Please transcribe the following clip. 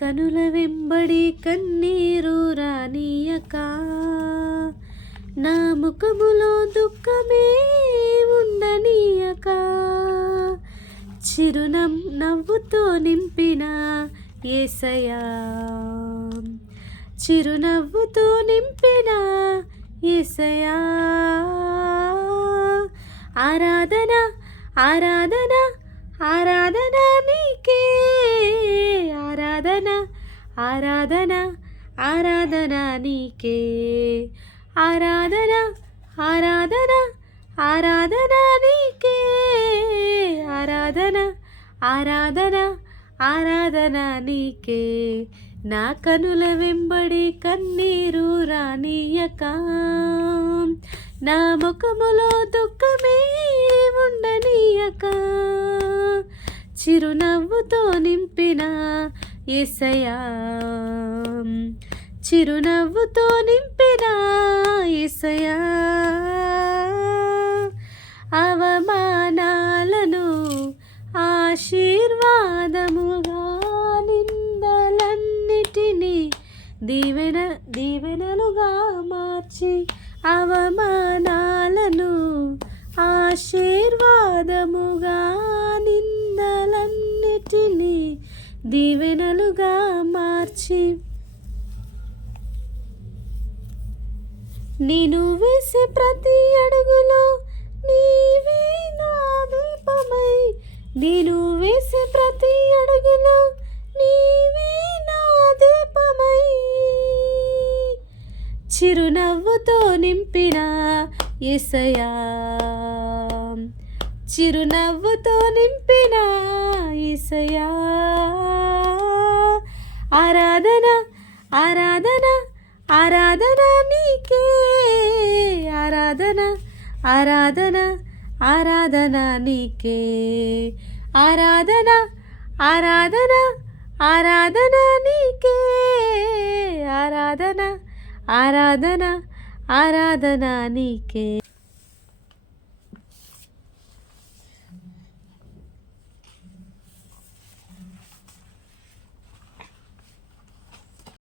కనుల వెంబడి కన్నీరు రానియక, నా ముఖములో దుఃఖమే ఉండనీయక, నవ్వుతో నింపిన యేసయ్యా, చిరునవ్వుతో నింపిన యేసయ్యా. ఆరాధన ఆరాధన ఆరాధన నీకే, ఆరాధన ఆరాధన ఆరాధన నీకే, ఆరాధన ఆరాధన ఆరాధన నీకే, ఆరాధన ఆరాధన ఆరాధన నీకే. నా కనుల వెంబడి కన్నీరు రానియక, నా ముఖములో దుఃఖమే ఉండనీయక, చిరునవ్వుతో నింపిన యేసయ్యా, చిరునవ్వుతో నింపిన యేసయ్యా. అవమానాలను ఆశీర్వాదముగా, నిందలన్నిటినీ దీవెనలుగా మార్చి, అవమానాలను ఆశీర్వాదముగా, నిందలన్నిటినీ దీవెనలుగా మార్చి, నేను వేసే ప్రతి అడుగులో నీవే నా దీపమై, నేను వేసే ప్రతి అడుగులో నీవే నా దీపమై, చిరునవ్వుతో నింపిన యేసయ్యా, చిరునవ్వుతో నింపిన యేసయ్యా. ఆరాధన ఆరాధన ఆరాధన నీకే, ఆరాధన ఆరాధన ఆరాధన నీకే, ఆరాధన ఆరాధన ఆరాధన నీకే, ఆరాధన ఆరాధన ఆరాధన నీకే.